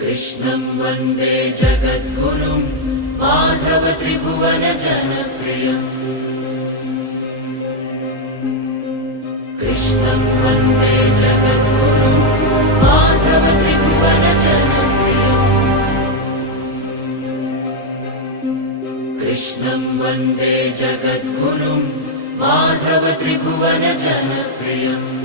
कृष्णं वन्दे जगद्गुरुं माधव त्रिभुवन जनप्रियम् कृष्णं वन्दे जगद्गुरुं माधव त्रिभुवन जनप्रियम् कृष्णं वन्दे जगद्गुरुं माधव त्रिभुवन जनप्रियम्।